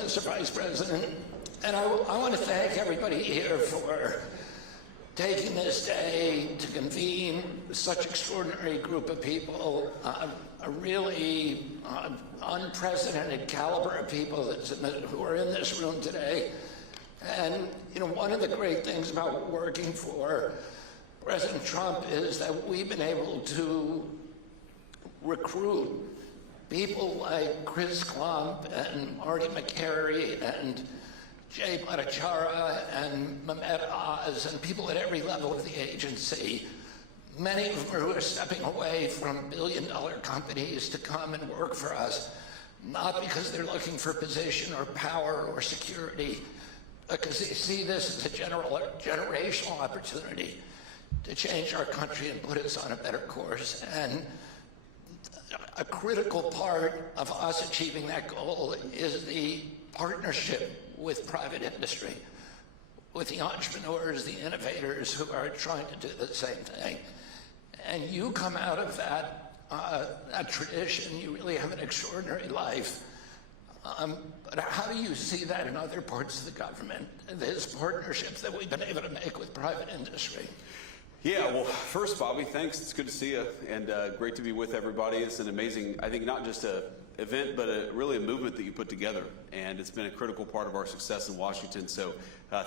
Mr. Vice President, and I want to thank everybody here for taking this day to convene such extraordinary group of people, a really unprecedented caliber of people who are in this room today. And one of the great things about working for President Trump is that we've been able to recruit people like Chris Klump and Marty McCary and Jay Bhattacharya and Mehmet Oz and people at every level of the agency, many of them who are stepping away from billion-dollar companies to come and work for us, not because they're looking for position or power or security, but because they see this as a generational opportunity to change our country and put us on a better course. And a critical part of us achieving that goal is the partnership with private industry, with the entrepreneurs, the innovators who are trying to do the same thing. And you come out of that tradition. You really have an extraordinary life. But how do you see that in other parts of the government, this partnerships that we've been able to make with private industry? Yeah, well, first, Bobby, thanks. It's good to see you, and great to be with everybody. It's an amazing, I think, not just an event, but really a movement that you put together, and it's been a critical part of our success in Washington. So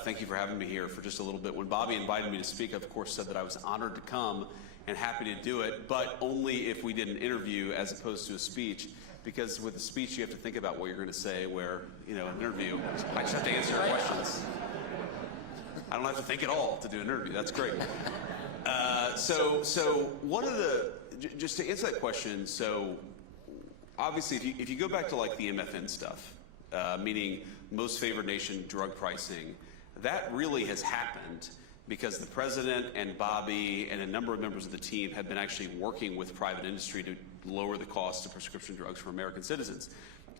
thank you for having me here for just a little bit. When Bobby invited me to speak, I, of course, said that I was honored to come and happy to do it, but only if we did an interview as opposed to a speech, because with a speech, you have to think about what you're going to say, where, an interview, I just have to answer your questions. I don't have to think at all to do an interview. That's great. So one of the, just to answer that question, so obviously if you go back to like the MFN stuff, meaning most favored nation drug pricing, that really has happened because the president and Bobby and a number of members of the team have been actually working with private industry to lower the cost of prescription drugs for American citizens.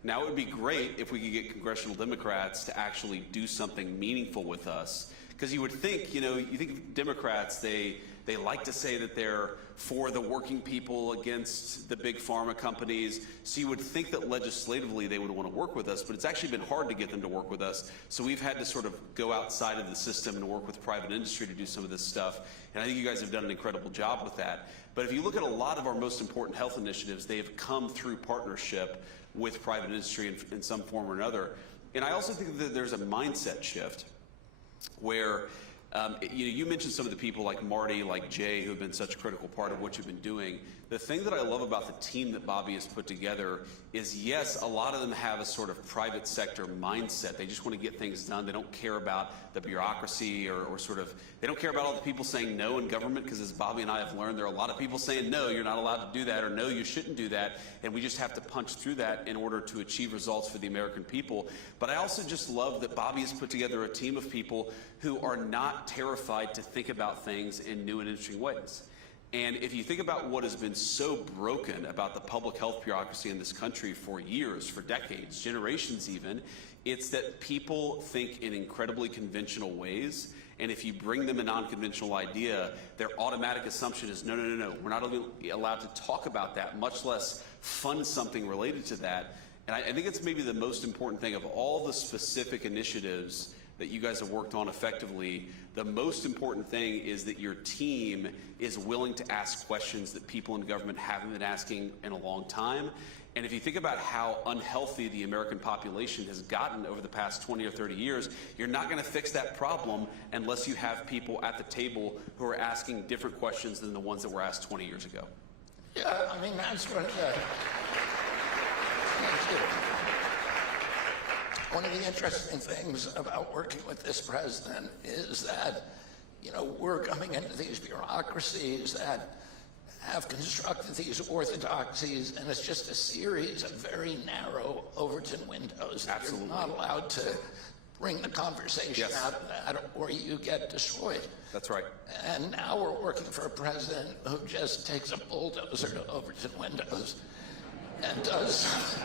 Now it would be great if we could get congressional Democrats to actually do something meaningful with us. Because you would think, you think of Democrats, they like to say that they're for the working people against the big pharma companies. So you would think that legislatively they would want to work with us, but it's actually been hard to get them to work with us. So we've had to sort of go outside of the system and work with private industry to do some of this stuff. And I think you guys have done an incredible job with that. But if you look at a lot of our most important health initiatives, they have come through partnership with private industry in some form or another. And I also think that there's a mindset shift where you mentioned some of the people like Marty, like Jay, who have been such a critical part of what you've been doing. The thing that I love about the team that Bobby has put together is, yes, a lot of them have a sort of private sector mindset. They just want to get things done. They don't care about the bureaucracy or sort of, they don't care about all the people saying no in government, because as Bobby and I have learned, there are a lot of people saying no, you're not allowed to do that, or no, you shouldn't do that, and we just have to punch through that in order to achieve results for the American people. But I also just love that Bobby has put together a team of people who are not terrified to think about things in new and interesting ways. And if you think about what has been so broken about the public health bureaucracy in this country for years, for decades, generations even, it's that people think in incredibly conventional ways. And if you bring them a non-conventional idea, their automatic assumption is, no, no, no, no, we're not allowed to talk about that, much less fund something related to that. And I think it's maybe the most important thing of all the specific initiatives that you guys have worked on effectively. The most important thing is that your team is willing to ask questions that people in government haven't been asking in a long time. And if you think about how unhealthy the American population has gotten over the past 20 or 30 years, you're not going to fix that problem unless you have people at the table who are asking different questions than the ones that were asked 20 years ago. Yeah, I mean, that's one of the... One of the interesting things about working with this president is that, we're coming into these bureaucracies that have constructed these orthodoxies, and it's just a series of very narrow Overton windows. Absolutely. You're not allowed to bring the conversation out of that, or you get destroyed. That's right. And now we're working for a president who just takes a bulldozer to Overton windows and does...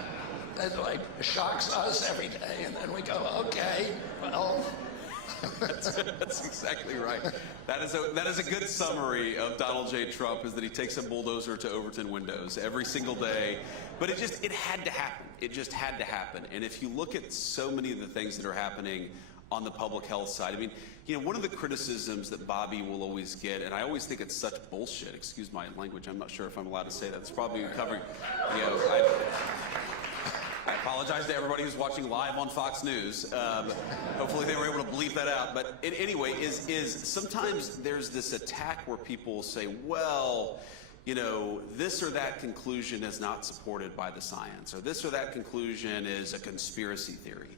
It shocks us every day, and then we go, okay, well, That's exactly right. That is a good summary of Donald J. Trump, is that he takes a bulldozer to Overton windows every single day. But it had to happen. It just had to happen. And if you look at so many of the things that are happening on the public health side, I mean, one of the criticisms that Bobby will always get, and I always think it's such bullshit, excuse my language, I'm not sure if I'm allowed to say that. It's probably covering, I apologize to everybody who's watching live on Fox News. Hopefully they were able to bleep that out. But anyway, is sometimes there's this attack where people say, well, this or that conclusion is not supported by the science, or this or that conclusion is a conspiracy theory.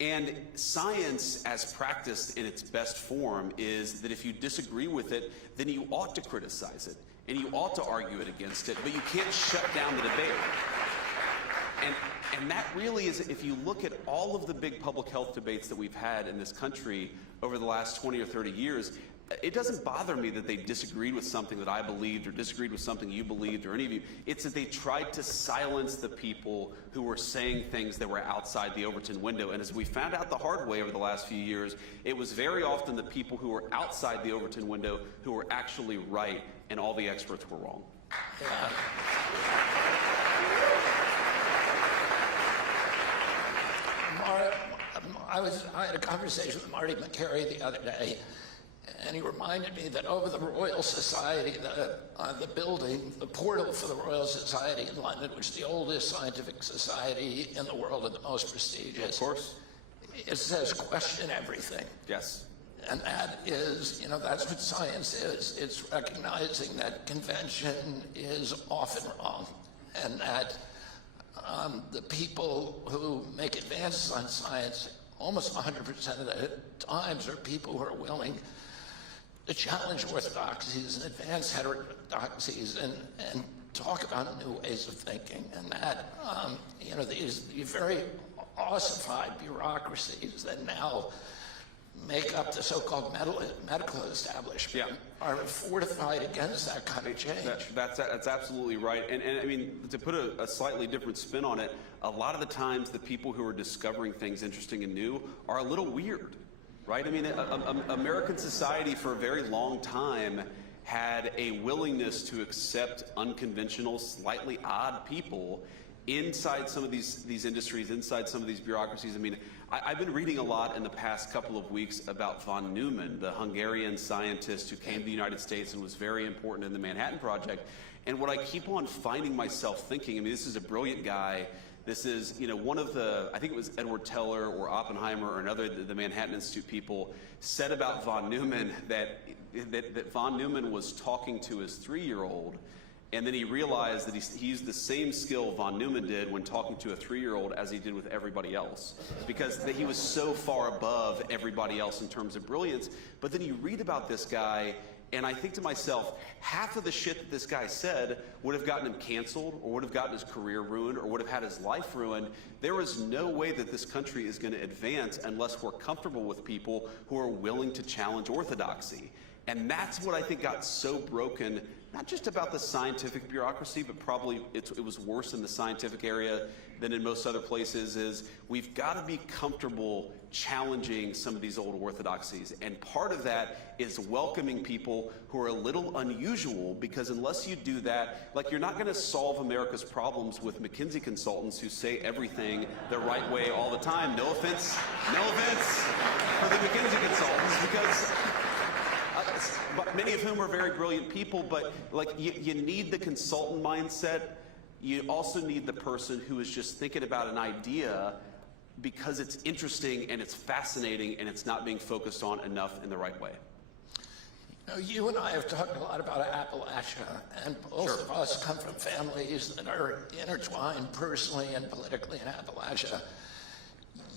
And science, as practiced in its best form, is that if you disagree with it, then you ought to criticize it, and you ought to argue it against it, but you can't shut down the debate. And that really is, if you look at all of the big public health debates that we've had in this country over the last 20 or 30 years, it doesn't bother me that they disagreed with something that I believed, or disagreed with something you believed, or any of you. It's that they tried to silence the people who were saying things that were outside the Overton window. And as we found out the hard way over the last few years, it was very often the people who were outside the Overton window who were actually right, and all the experts were wrong. Yeah. I had a conversation with Marty McCary the other day, and he reminded me that over the Royal Society, the building, the portal for the Royal Society in London, which is the oldest scientific society in the world and the most prestigious. Of course. It says question everything. Yes. And that is, that's what science is. It's recognizing that convention is often wrong, and that the people who make advances on science, almost 100% of the times, are people who are willing to challenge orthodoxies and advance heterodoxies and talk about new ways of thinking. And that, these very ossified bureaucracies that now make up the so-called medical establishment are fortified against that kind of change. That's absolutely right. And I mean, to put a slightly different spin on it, a lot of the times the people who are discovering things interesting and new are a little weird, right? I mean, American society for a very long time had a willingness to accept unconventional, slightly odd people inside some of these industries, inside some of these bureaucracies. I mean, I've been reading a lot in the past couple of weeks about von Neumann, the Hungarian scientist who came to the United States and was very important in the Manhattan Project. And what I keep on finding myself thinking, I mean, this is a brilliant guy. This is, one of the, I think it was Edward Teller or Oppenheimer or another, the Manhattan Institute people said about von Neumann that von Neumann was talking to his 3-year-old, and then he realized that he used the same skill von Neumann did when talking to a 3-year-old as he did with everybody else, because he was so far above everybody else in terms of brilliance. But then you read about this guy, and I think to myself, half of the shit that this guy said would have gotten him canceled, or would have gotten his career ruined, or would have had his life ruined. There is no way that this country is going to advance unless we're comfortable with people who are willing to challenge orthodoxy. And that's what I think got so broken, not just about the scientific bureaucracy, but probably it was worse in the scientific area than in most other places, is we've got to be comfortable challenging some of these old orthodoxies. And part of that is welcoming people who are a little unusual, because unless you do that, like, you're not going to solve America's problems with McKinsey consultants who say everything the right way all the time. No offense for the McKinsey consultants, because but many of whom are very brilliant people, but like you need the consultant mindset. You also need the person who is just thinking about an idea because it's interesting and it's fascinating and it's not being focused on enough in the right way. You and I have talked a lot about Appalachia, and both of us come from families that are intertwined personally and politically in Appalachia.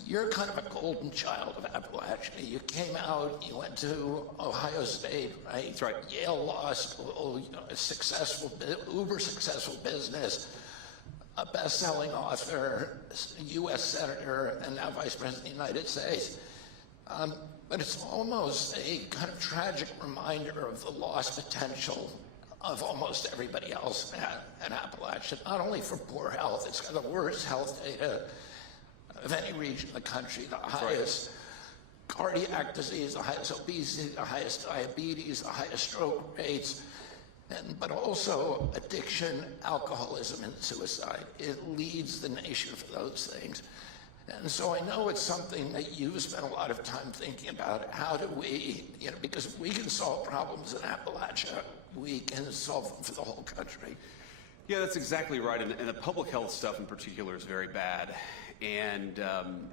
You're kind of a golden child of Appalachia. You came out, you went to Ohio State, right? That's right. Yale Law School, a successful, uber successful business, a best-selling author, a U.S. Senator, and now Vice President of the United States. But it's almost a kind of tragic reminder of the lost potential of almost everybody else in Appalachia, not only for poor health, it's got the worst health data of any region of the country, the highest cardiac disease, the highest obesity, the highest diabetes, the highest stroke rates, but also addiction, alcoholism, and suicide. It leads the nation for those things. And so I know it's something that you've spent a lot of time thinking about. How do we, because if we can solve problems in Appalachia, we can solve them for the whole country. Yeah, that's exactly right. And the public health stuff in particular is very bad. And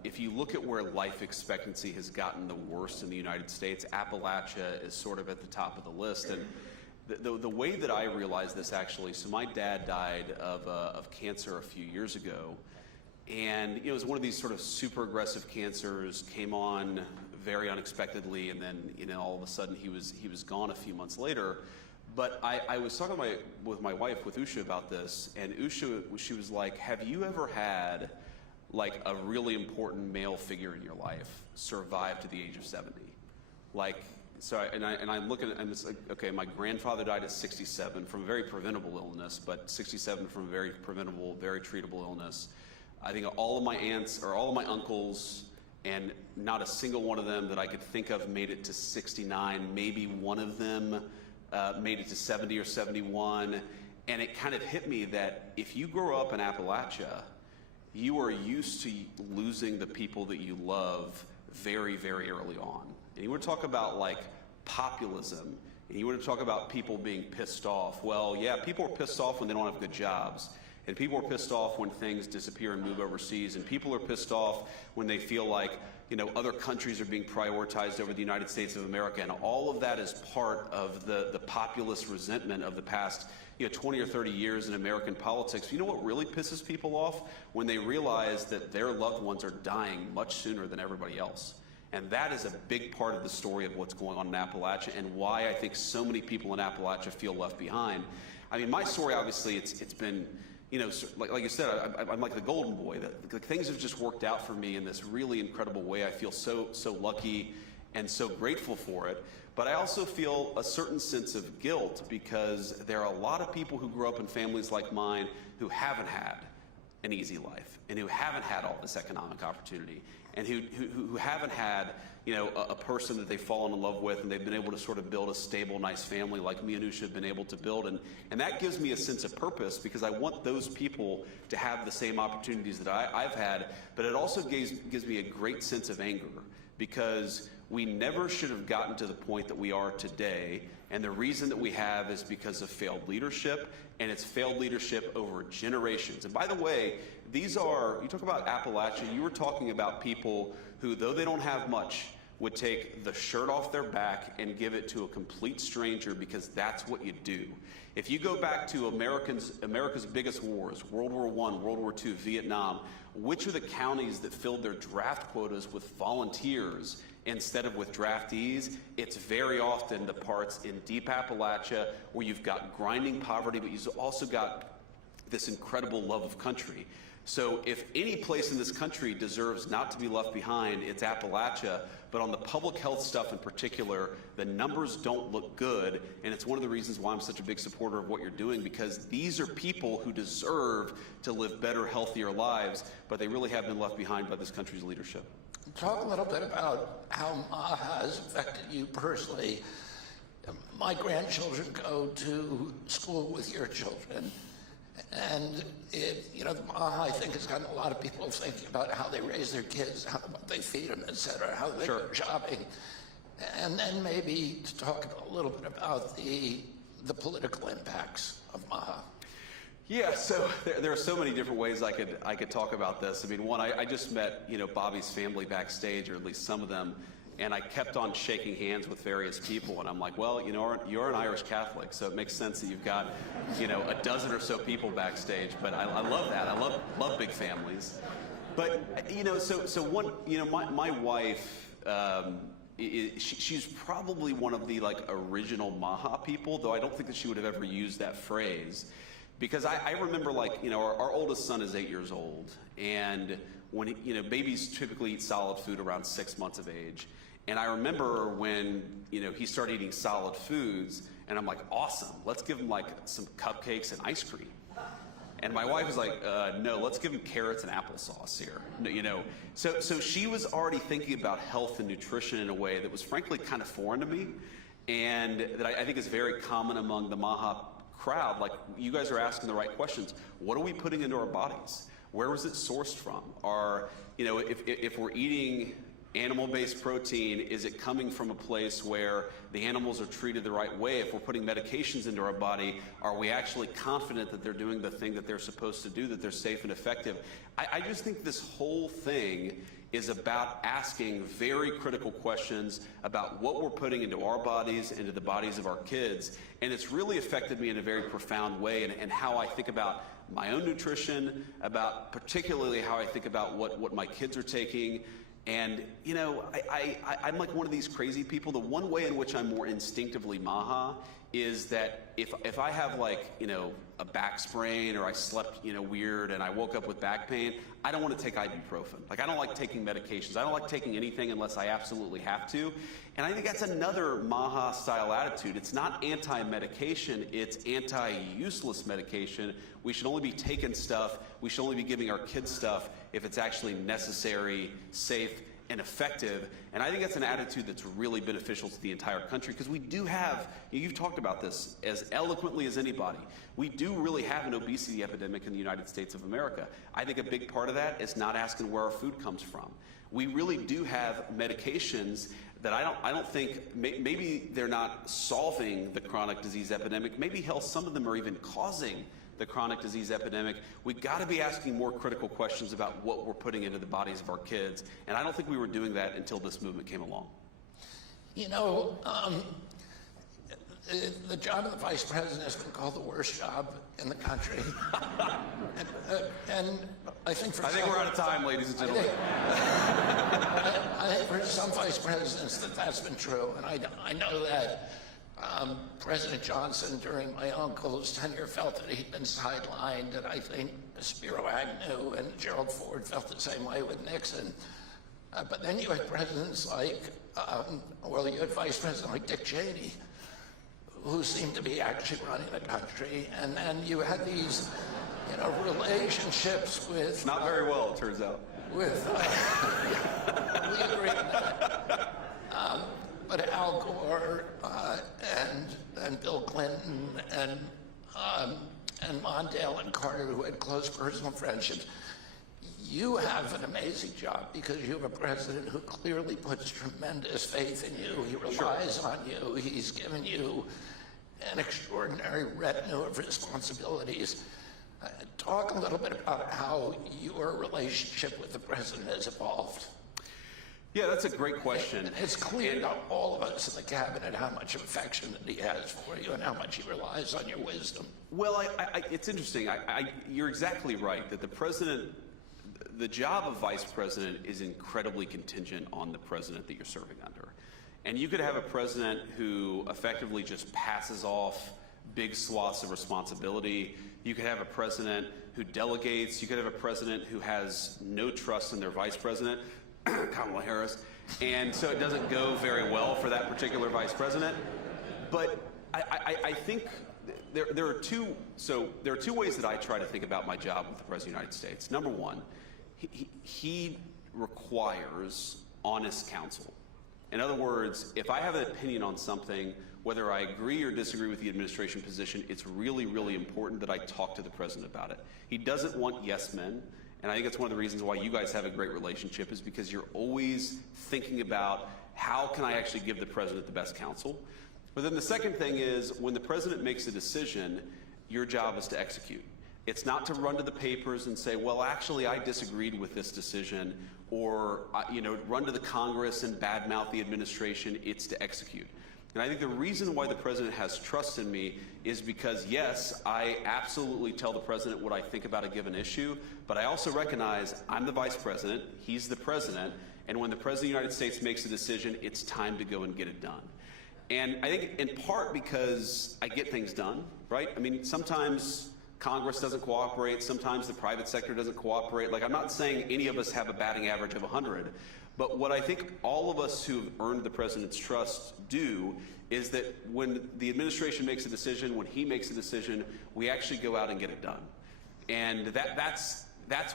if you look at where life expectancy has gotten the worst in the United States, Appalachia is sort of at the top of the list. And the way that I realized this, actually, so my dad died of cancer a few years ago. And it was one of these sort of super aggressive cancers, came on very unexpectedly, and then all of a sudden he was gone a few months later. But I was talking with my wife, with Usha, about this, and Usha, she was like, have you ever had like a really important male figure in your life survive to the age of 70? I'm looking at, and it's like, okay, my grandfather died at 67 from a very preventable illness, but 67 from a very preventable, very treatable illness. I think all of my aunts or all of my uncles, and not a single one of them that I could think of made it to 69. Maybe one of them made it to 70 or 71. And it kind of hit me that if you grow up in Appalachia, you are used to losing the people that you love very, very early on. And you want to talk about like populism, and you want to talk about people being pissed off. Well, yeah, people are pissed off when they don't have good jobs. And people are pissed off when things disappear and move overseas. And people are pissed off when they feel like, other countries are being prioritized over the United States of America. And all of that is part of the populist resentment of the past 20 or 30 years in American politics. You know what really pisses people off? When they realize that their loved ones are dying much sooner than everybody else. And that is a big part of the story of what's going on in Appalachia, and why I think so many people in Appalachia feel left behind. I mean, my story, obviously, it's been, like you said, I'm like the golden boy. Things have just worked out for me in this really incredible way. I feel so lucky and so grateful for it. But I also feel a certain sense of guilt, because there are a lot of people who grew up in families like mine who haven't had an easy life, and who haven't had all this economic opportunity, and who haven't had a person that they've fallen in love with, and they've been able to sort of build a stable, nice family like me and Usha have been able to build. And that gives me a sense of purpose, because I want those people to have the same opportunities that I've had. But it also gives me a great sense of anger, because we never should have gotten to the point that we are today. And the reason that we have is because of failed leadership, and it's failed leadership over generations. And by the way, you talk about Appalachia, you were talking about people who, though they don't have much, would take the shirt off their back and give it to a complete stranger, because that's what you do. If you go back to America's biggest wars, World War I, World War II, Vietnam, which are the counties that filled their draft quotas with volunteers instead of with draftees? It's very often the parts in deep Appalachia where you've got grinding poverty, but you've also got this incredible love of country. So if any place in this country deserves not to be left behind, it's Appalachia. But on the public health stuff in particular, the numbers don't look good. And it's one of the reasons why I'm such a big supporter of what you're doing, because these are people who deserve to live better, healthier lives, but they really have been left behind by this country's leadership. Talk a little bit about how MAHA has affected you personally. My grandchildren go to school with your children. And the MAHA, I think, has gotten a lot of people thinking about how they raise their kids, what they feed them, et cetera, how they go shopping. And then maybe to talk a little bit about the political impacts of MAHA. Yeah, so there are so many different ways I could talk about this. I mean, one, I just met Bobby's family backstage, or at least some of them, and I kept on shaking hands with various people, and I'm like, well, you're an Irish Catholic, so it makes sense that you've got a dozen or so people backstage. But I love that. I love big families. But so one, my wife, she's probably one of the original MAHA people, though I don't think that she would have ever used that phrase. Because I remember, our oldest son is 8 years old, and when babies typically eat solid food around 6 months of age. And I remember when he started eating solid foods, and I'm like, awesome, let's give him some cupcakes and ice cream. And my wife was like, no, let's give him carrots and applesauce here. You know, so she was already thinking about health and nutrition in a way that was frankly kind of foreign to me, and that I think is very common among the MAHA crowd. Like, you guys are asking the right questions. What are we putting into our bodies? Where was it sourced from? You know, if we're eating animal-based protein, is it coming from a place where the animals are treated the right way? If we're putting medications into our body, are we actually confident that they're doing the thing that they're supposed to do, that they're safe and effective? I just think this whole thing is about asking very critical questions about what we're putting into our bodies, into the bodies of our kids, and it's really affected me in a very profound way, and how I think about my own nutrition, about particularly how I think about what my kids are taking. And, you know, I'm like one of these crazy people. The one way in which I'm more instinctively MAHA is that if I have, like, you know, a back sprain, or I slept, you know, weird and I woke up with back pain, I don't want to take ibuprofen. Like, I don't like taking medications. I don't like taking anything unless I absolutely have to. And I think that's another MAHA style attitude. It's not anti-medication, it's anti-useless medication. We should only be taking stuff, we should only be giving our kids stuff if it's actually necessary, safe, and effective. And I think that's an attitude that's really beneficial to the entire country, because we do have, you've talked about this as eloquently as anybody, we do really have an obesity epidemic in the United States of America. I think a big part of that is not asking where our food comes from. We really do have medications that I don't think, maybe they're not solving the chronic disease epidemic, maybe hell, some of them are even causing the chronic disease epidemic. We've got to be asking more critical questions about what we're putting into the bodies of our kids, and I don't think we were doing that until this movement came along. You know, the job of the vice president has been called the worst job in the country. and I think we're out of time, ladies and gentlemen. I think for some vice presidents that's been true, and I know that President Johnson, during my uncle's tenure, felt that he'd been sidelined, and I think Spiro Agnew and Gerald Ford felt the same way with Nixon. But then you had presidents like, you had vice president like Dick Cheney, who seemed to be actually running the country, and then you had these, you know, relationships with... Not very well, it turns out. We agree on that. But Al Gore and Bill Clinton and Mondale and Carter, who had close personal friendships, you have an amazing job because you have a president who clearly puts tremendous faith in you. He relies on you. He's given you an extraordinary retinue of responsibilities. Talk a little bit about how your relationship with the president has evolved. Yeah, that's a great question. It's clear to all of us in the cabinet how much affection that he has for you and how much he relies on your wisdom. Well, it's interesting. You're exactly right that the president, the job of vice president is incredibly contingent on the president that you're serving under. And you could have a president who effectively just passes off big swaths of responsibility. You could have a president who delegates. You could have a president who has no trust in their vice president, Kamala Harris, and so it doesn't go very well for that particular vice president. But I think there are two ways that I try to think about my job with the President of the United States. Number one, he requires honest counsel. In other words, if I have an opinion on something, whether I agree or disagree with the administration position, it's really, really important that I talk to the president about it. He doesn't want yes men, and I think it's one of the reasons why you guys have a great relationship, is because you're always thinking about how can I actually give the president the best counsel. But then the second thing is, when the president makes a decision, your job is to execute. It's not to run to the papers and say, well, actually, I disagreed with this decision, or run to the Congress and badmouth the administration. It's to execute. And I think the reason why the president has trust in me is because, yes, I absolutely tell the president what I think about a given issue, but I also recognize I'm the vice president, he's the president, and when the president of the United States makes a decision, it's time to go and get it done. And I think in part because I get things done, right? I mean, sometimes Congress doesn't cooperate, sometimes the private sector doesn't cooperate. Like, I'm not saying any of us have a batting average of 100, but what I think all of us who've earned the president's trust do is that when the administration makes a decision, when he makes a decision, we actually go out and get it done. And that's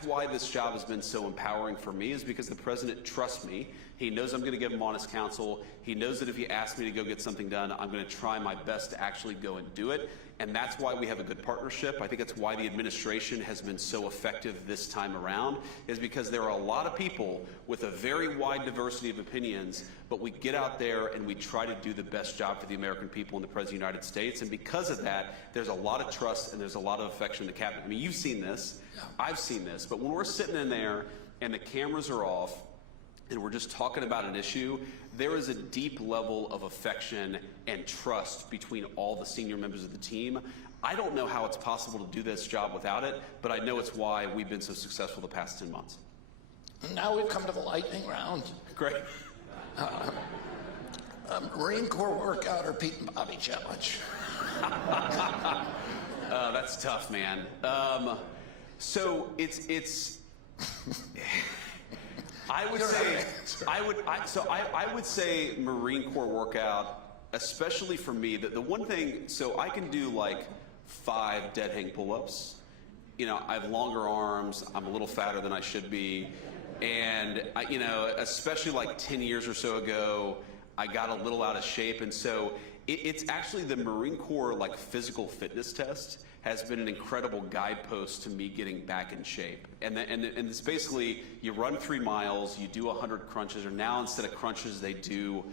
why this job has been so empowering for me, is because the president trusts me. He knows I'm going to give him honest counsel. He knows that if he asks me to go get something done, I'm going to try my best to actually go and do it. And that's why we have a good partnership. I think that's why the administration has been so effective this time around, is because there are a lot of people with a very wide diversity of opinions, but we get out there and we try to do the best job for the American people and the President of the United States. And because of that, there's a lot of trust and there's a lot of affection in the cabinet. I mean, you've seen this. I've seen this. But when we're sitting in there and the cameras are off and we're just talking about an issue, there is a deep level of affection and trust between all the senior members of the team. I don't know how it's possible to do this job without it, but I know it's why we've been so successful the past 10 months. Now we've come to the lightning round. Great. Marine Corps workout or Pete and Bobby challenge? That's tough, man. So it's I would say Marine Corps workout, especially for me. The one thing, so I can do like 5 dead hang pull-ups. You know, I have longer arms. I'm a little fatter than I should be, and especially like 10 years or so ago, I got a little out of shape, and so it's actually the Marine Corps like physical fitness test has been an incredible guidepost to me getting back in shape. And it's basically, you run 3 miles, you do 100 crunches, or now instead of crunches, they do,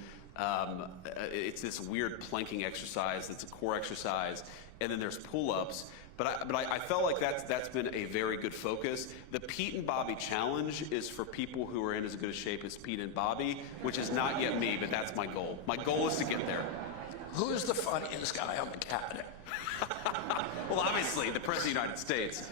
it's this weird planking exercise that's a core exercise, and then there's pull-ups. But I felt like that's been a very good focus. The Pete and Bobby challenge is for people who are in as good a shape as Pete and Bobby, which is not yet me, but that's my goal. My goal is to get there. Who's the funniest guy on the cabinet? Well, obviously, the President of the United States.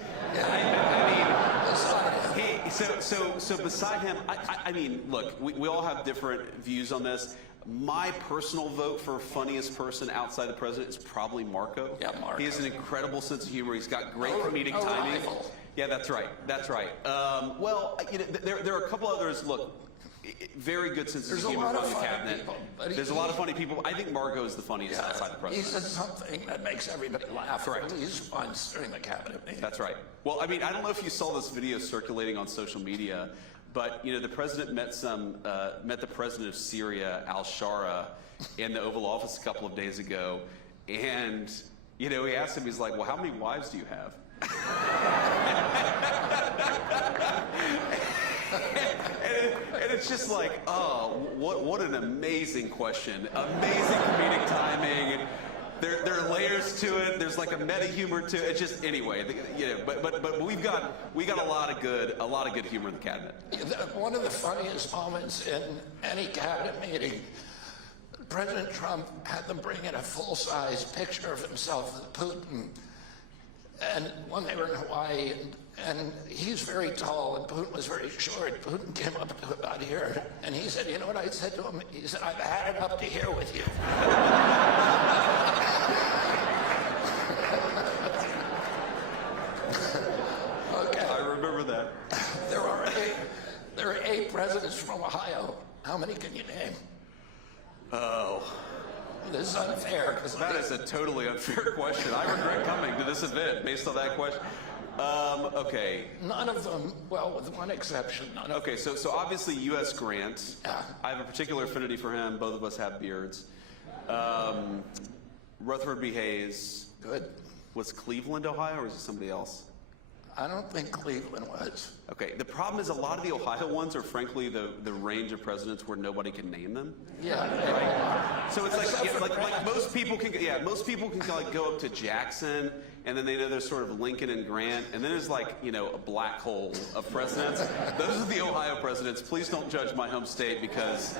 So beside him, I mean, look, we all have different views on this. My personal vote for funniest person outside the president is probably Marco. Yeah, Marco. He has an incredible sense of humor. He's got great comedic timing. Rival. Yeah, that's right. That's right. Well, there are a couple others. Look, very good sense of humor on the cabinet. There's a lot of funny people. I think Marco is the funniest outside the president. He says something that makes everybody laugh. Correct. He's fun during the cabinet meeting. That's right. Well, I mean, I don't know if you saw this video circulating on social media, but the president met the president of Syria, al-Shara, in the Oval Office a couple of days ago, and he asked him, he's like, "Well, how many wives do you have?" And it's just like, oh, what an amazing question. Amazing comedic timing. There are layers to it. There's like a meta humor to it. It's just, anyway, but we got a lot of good humor in the cabinet. One of the funniest moments in any cabinet meeting, President Trump had them bring in a full-size picture of himself with Putin, and when they were in Hawaii, and he's very tall, and Putin was very short. Putin came up to about here, and he said, "You know what I said to him?" He said, "I've had it up to here with you." Okay. I remember that. There are 8 presidents from Ohio. How many can you name? Oh. This is unfair. That is a totally unfair question. I regret coming to this event based on that question. Okay. None of them, well, with one exception. None of Okay, so obviously U.S. Grant. Yeah. I have a particular affinity for him. Both of us have beards. Rutherford B. Hayes. Good. Was Cleveland, Ohio, or is it somebody else? I don't think Cleveland was. Okay, the problem is a lot of the Ohio ones are frankly the range of presidents where nobody can name them. Yeah. Right? So it's like most people can like go up to Jackson, and then they know there's sort of Lincoln and Grant, and then there's like a black hole of presidents. Those are the Ohio presidents. Please don't judge my home state because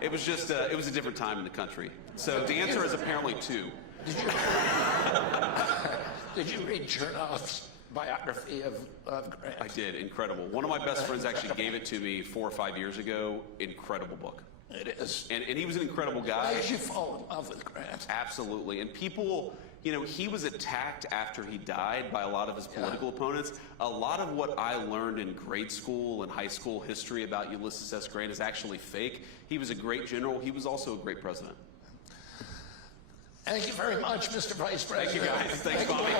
it was just it was a different time in the country. So the answer is apparently 2. Did you read Chernoff's biography of Grant? I did. Incredible. One of my best friends actually gave it to me 4 or 5 years ago. Incredible book. It is. And he was an incredible guy. Why did you fall in love with Grant? Absolutely. And people, he was attacked after he died by a lot of his political opponents. A lot of what I learned in grade school and high school history about Ulysses S. Grant is actually fake. He was a great general. He was also a great president. Thank you very much, Mr. Vice President. Thank you, guys. Thanks, Bobby.